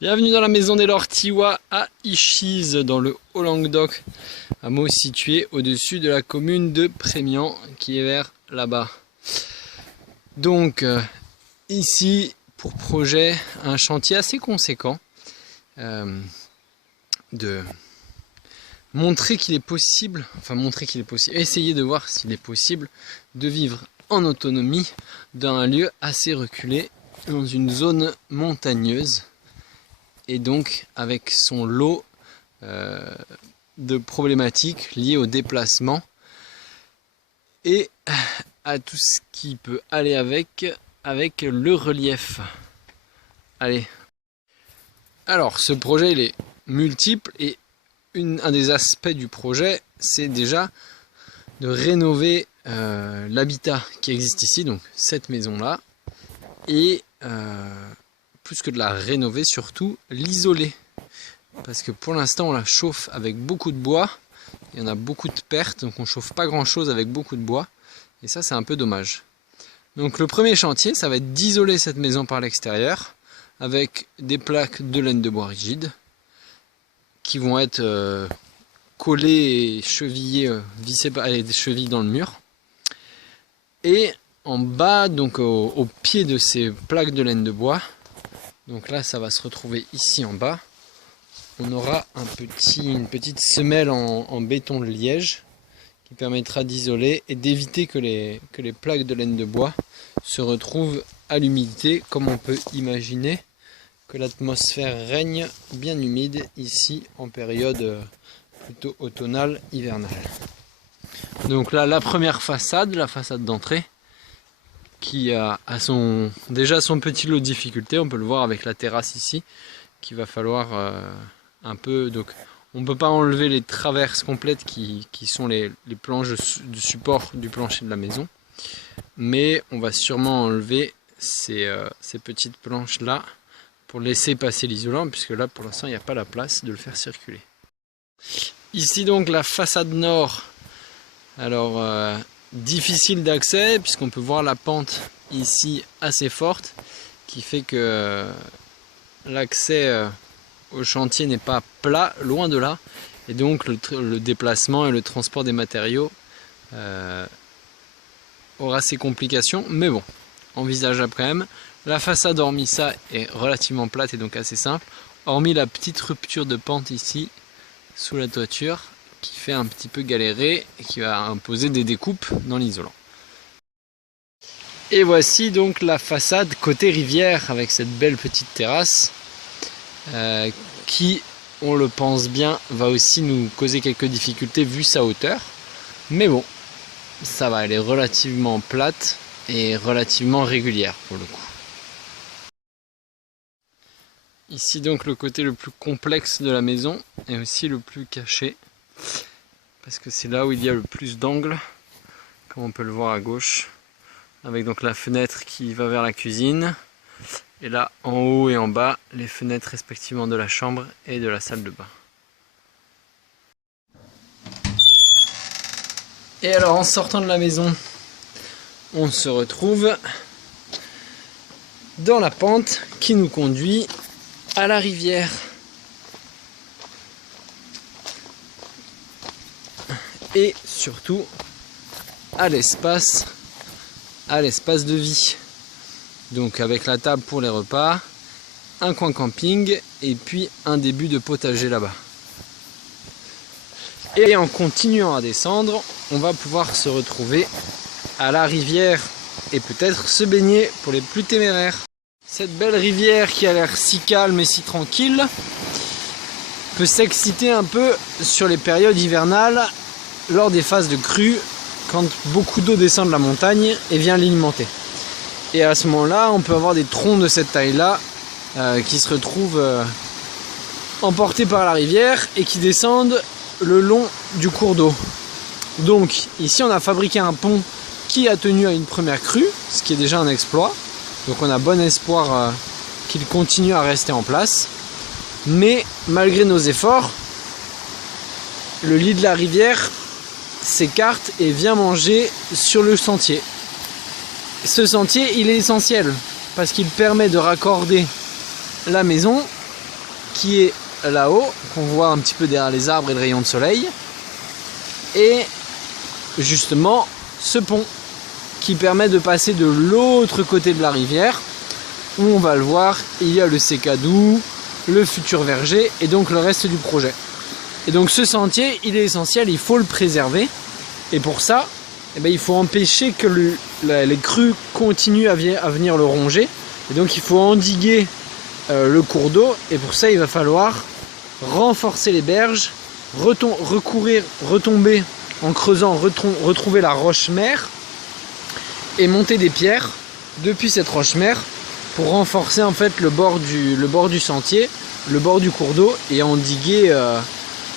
Bienvenue dans la maison des Lortiwa à Ichiz, dans le Haut-Languedoc, hameau situé au-dessus de la commune de Prémian, qui est vers là-bas. Donc, ici, pour projet, un chantier assez conséquent, de montrer qu'il est possible, essayer de voir s'il est possible de vivre en autonomie dans un lieu assez reculé, dans une zone montagneuse, et donc avec son lot de problématiques liées au déplacement et à tout ce qui peut aller avec le relief. Allez. Alors ce projet il est multiple et un des aspects du projet c'est déjà de rénover l'habitat qui existe ici, donc cette maison là, et plus que de la rénover, surtout l'isoler, parce que pour l'instant on la chauffe avec beaucoup de bois, il y en a beaucoup de pertes, donc on chauffe pas grand chose avec beaucoup de bois, et ça c'est un peu dommage. Donc le premier chantier ça va être d'isoler cette maison par l'extérieur avec des plaques de laine de bois rigide qui vont être collées et chevillées, vissées par des chevilles dans le mur, et en bas, donc au pied de ces plaques de laine de bois, donc là ça va se retrouver ici en bas, on aura une petite semelle en béton de liège qui permettra d'isoler et d'éviter que les plaques de laine de bois se retrouvent à l'humidité, comme on peut imaginer que l'atmosphère règne bien humide ici en période plutôt automnale, hivernale. Donc là la première façade, la façade d'entrée, qui a déjà son petit lot de difficultés, on peut le voir avec la terrasse ici, qu'il va falloir un peu, donc on ne peut pas enlever les traverses complètes qui sont les planches de support du plancher de la maison, mais on va sûrement enlever ces petites planches là pour laisser passer l'isolant, puisque là pour l'instant il n'y a pas la place de le faire circuler. Ici donc la façade nord, alors difficile d'accès puisqu'on peut voir la pente ici assez forte qui fait que l'accès au chantier n'est pas plat, loin de là, et donc le déplacement et le transport des matériaux aura ses complications, mais bon, envisageable quand même. La façade hormis ça est relativement plate et donc assez simple, hormis la petite rupture de pente ici sous la toiture qui fait un petit peu galérer et qui va imposer des découpes dans l'isolant. Et voici donc la façade côté rivière avec cette belle petite terrasse qui, on le pense bien, va aussi nous causer quelques difficultés vu sa hauteur, mais bon, ça va, elle est relativement plate et relativement régulière pour le coup. Ici donc le côté le plus complexe de la maison et aussi le plus caché, parce que c'est là où il y a le plus d'angles, comme on peut le voir à gauche, avec donc la fenêtre qui va vers la cuisine, et là en haut et en bas les fenêtres respectivement de la chambre et de la salle de bain. Et alors en sortant de la maison, on se retrouve dans la pente qui nous conduit à la rivière. Et surtout à l'espace de vie. Donc avec la table pour les repas, un coin camping et puis un début de potager là-bas. Et en continuant à descendre, on va pouvoir se retrouver à la rivière et peut-être se baigner pour les plus téméraires. Cette belle rivière qui a l'air si calme et si tranquille peut s'exciter un peu sur les périodes hivernales lors des phases de crue, quand beaucoup d'eau descend de la montagne et vient l'alimenter. Et à ce moment-là, on peut avoir des troncs de cette taille-là qui se retrouvent emportés par la rivière et qui descendent le long du cours d'eau. Donc ici, on a fabriqué un pont qui a tenu à une première crue, ce qui est déjà un exploit. Donc on a bon espoir qu'il continue à rester en place. Mais malgré nos efforts, le lit de la rivière s'écarte et vient manger sur le sentier. Ce sentier, il est essentiel parce qu'il permet de raccorder la maison qui est là-haut, qu'on voit un petit peu derrière les arbres et le rayon de soleil, et justement ce pont qui permet de passer de l'autre côté de la rivière, où on va le voir, il y a le Sécadou, le futur verger et donc le reste du projet. Et donc ce sentier, il est essentiel, il faut le préserver, et pour ça, eh bien, il faut empêcher que les crues continuent à venir le ronger, et donc il faut endiguer le cours d'eau, et pour ça il va falloir renforcer les berges, retomber en creusant, retrouver la roche-mère et monter des pierres depuis cette roche-mère pour renforcer en fait le bord du sentier, le bord du cours d'eau, et endiguer,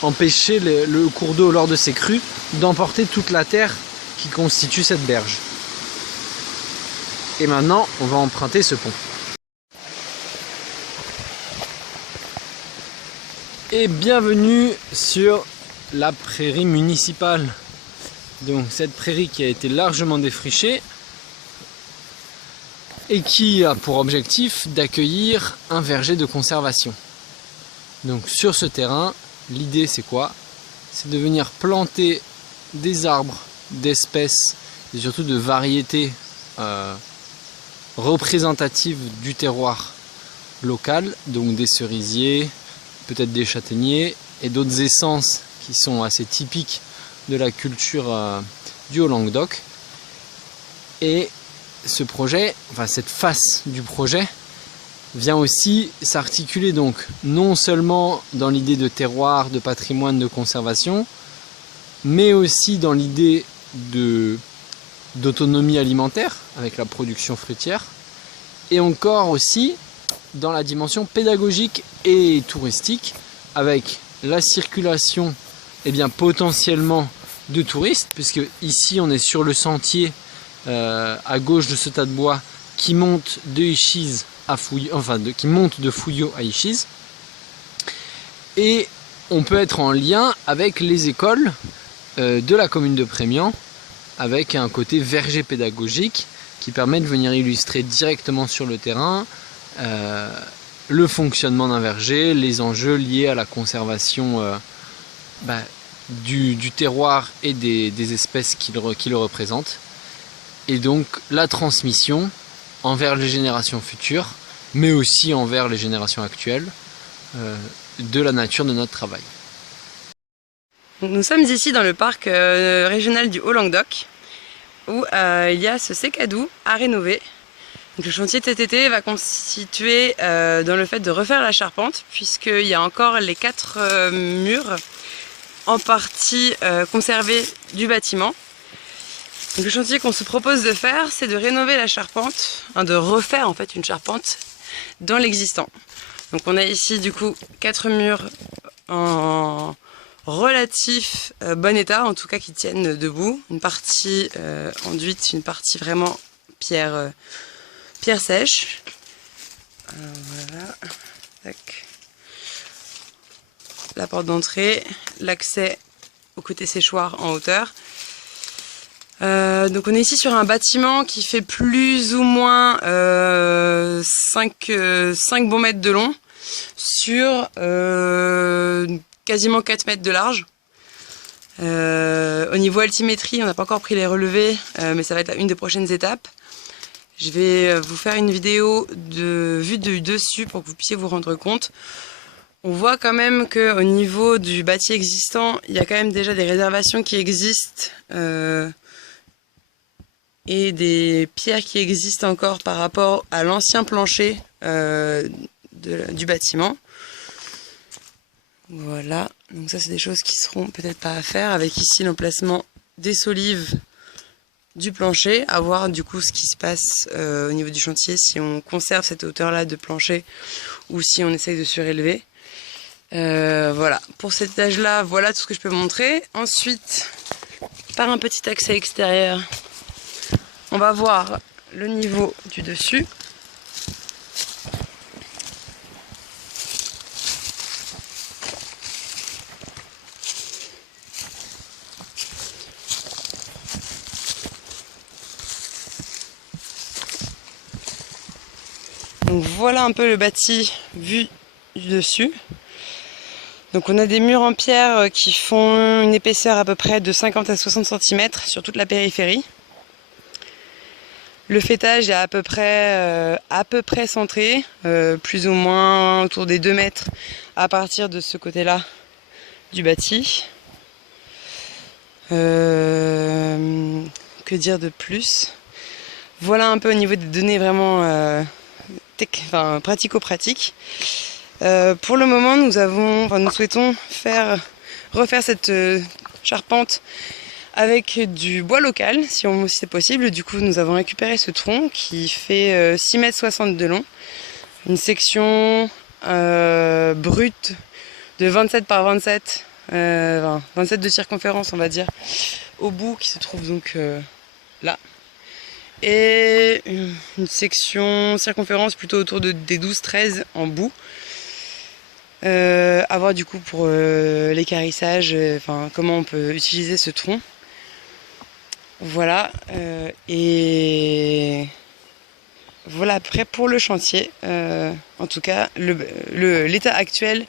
empêcher le cours d'eau lors de ces crues d'emporter toute la terre qui constitue cette berge. Et maintenant on va emprunter ce pont. Et bienvenue sur la prairie municipale. Donc cette prairie qui a été largement défrichée et qui a pour objectif d'accueillir un verger de conservation. Donc sur ce terrain, l'idée c'est quoi? C'est de venir planter des arbres d'espèces et surtout de variétés représentatives du terroir local, donc des cerisiers, peut-être des châtaigniers et d'autres essences qui sont assez typiques de la culture du Haut-Languedoc. Et ce projet, enfin cette face du projet, vient aussi s'articuler donc non seulement dans l'idée de terroir, de patrimoine, de conservation, mais aussi dans l'idée d'autonomie alimentaire avec la production fruitière, et encore aussi dans la dimension pédagogique et touristique avec la circulation potentiellement de touristes, puisque ici on est sur le sentier à gauche de ce tas de bois qui monte de Ichiz à Fouillot, qui monte de Fouillot à Ichiz, et on peut être en lien avec les écoles de la commune de Prémian, avec un côté verger pédagogique qui permet de venir illustrer directement sur le terrain le fonctionnement d'un verger, les enjeux liés à la conservation du terroir et des espèces qui le représentent, et donc la transmission envers les générations futures, mais aussi envers les générations actuelles, de la nature de notre travail. Nous sommes ici dans le parc régional du Haut-Languedoc, où il y a ce Sécadou à rénover. Donc, le chantier de cet été va constituer dans le fait de refaire la charpente, puisqu'il y a encore les 4 murs en partie conservés du bâtiment. Donc, le chantier qu'on se propose de faire, c'est de rénover la charpente, de refaire en fait une charpente dans l'existant. Donc on a ici du coup 4 murs en relatif bon état, en tout cas qui tiennent debout. Une partie enduite, une partie vraiment pierre sèche. Voilà. Tac. La porte d'entrée, l'accès au côté séchoir en hauteur. Donc on est ici sur un bâtiment qui fait plus ou moins 5 bons mètres de long sur quasiment 4 mètres de large. Au niveau altimétrie, on n'a pas encore pris les relevés, mais ça va être une des prochaines étapes. Je vais vous faire une vidéo de vue du dessus pour que vous puissiez vous rendre compte. On voit quand même qu'au niveau du bâti existant, il y a quand même déjà des réservations qui existent et des pierres qui existent encore par rapport à l'ancien plancher du bâtiment. Voilà, donc ça c'est des choses qui seront peut-être pas à faire, avec ici l'emplacement des solives du plancher, à voir du coup ce qui se passe au niveau du chantier, si on conserve cette hauteur là de plancher ou si on essaye de surélever. Voilà, pour cet étage là, voilà tout ce que je peux montrer. Ensuite, par un petit accès extérieur, on va voir le niveau du dessus. Donc voilà un peu le bâti vu du dessus. Donc on a des murs en pierre qui font une épaisseur à peu près de 50 à 60 cm sur toute la périphérie. Le faîtage est à peu près centré, plus ou moins autour des 2 mètres à partir de ce côté-là du bâti. Que dire de plus? Voilà un peu au niveau des données vraiment pratico-pratiques. Pour le moment, nous souhaitons refaire cette charpente avec du bois local, si c'est possible. Du coup, nous avons récupéré ce tronc qui fait 6,60 m de long, une section brute de 27 par 27, 27 de circonférence, on va dire, au bout qui se trouve donc là. Et une section circonférence plutôt autour des 12-13 en bout. À voir du coup pour l'équarrissage, comment on peut utiliser ce tronc. Voilà, et voilà après pour le chantier, en tout cas l'état actuel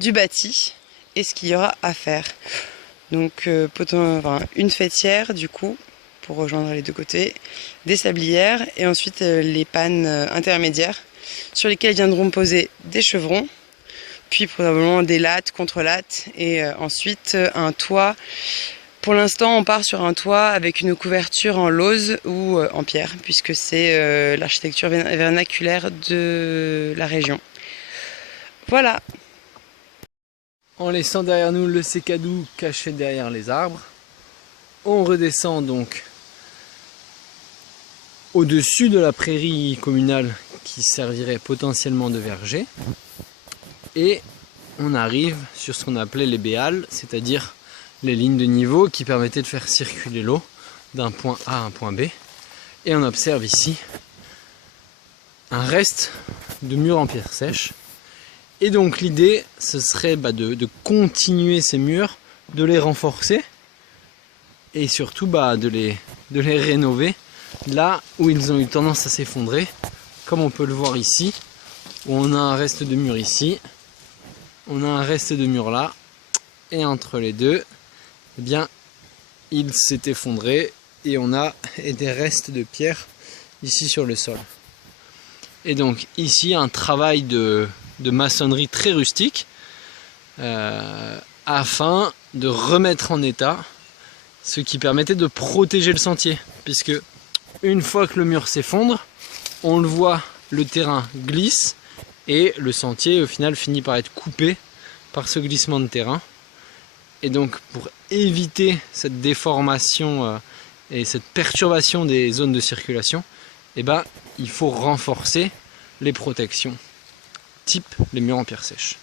du bâti et ce qu'il y aura à faire. Donc une faîtière du coup pour rejoindre les deux côtés, des sablières et ensuite les pannes intermédiaires sur lesquelles viendront poser des chevrons, puis probablement des lattes, contre-lattes et ensuite un toit. Pour l'instant, on part sur un toit avec une couverture en lauze ou en pierre, puisque c'est l'architecture vernaculaire de la région. Voilà. En laissant derrière nous le sécadou caché derrière les arbres, on redescend donc au-dessus de la prairie communale qui servirait potentiellement de verger, et on arrive sur ce qu'on appelait les béales, c'est-à-dire les lignes de niveau qui permettaient de faire circuler l'eau d'un point A à un point B. Et on observe ici un reste de murs en pierre sèche. Et donc l'idée, ce serait de continuer ces murs, de les renforcer et surtout de les rénover là où ils ont eu tendance à s'effondrer, comme on peut le voir ici, où on a un reste de mur ici, on a un reste de mur là, et entre les deux, eh bien, il s'est effondré et on a des restes de pierre ici sur le sol. Et donc ici un travail de maçonnerie très rustique afin de remettre en état ce qui permettait de protéger le sentier, puisque une fois que le mur s'effondre, on le voit, le terrain glisse et le sentier au final finit par être coupé par ce glissement de terrain. Et donc pour éviter cette déformation et cette perturbation des zones de circulation, il faut renforcer les protections, type les murs en pierre sèche.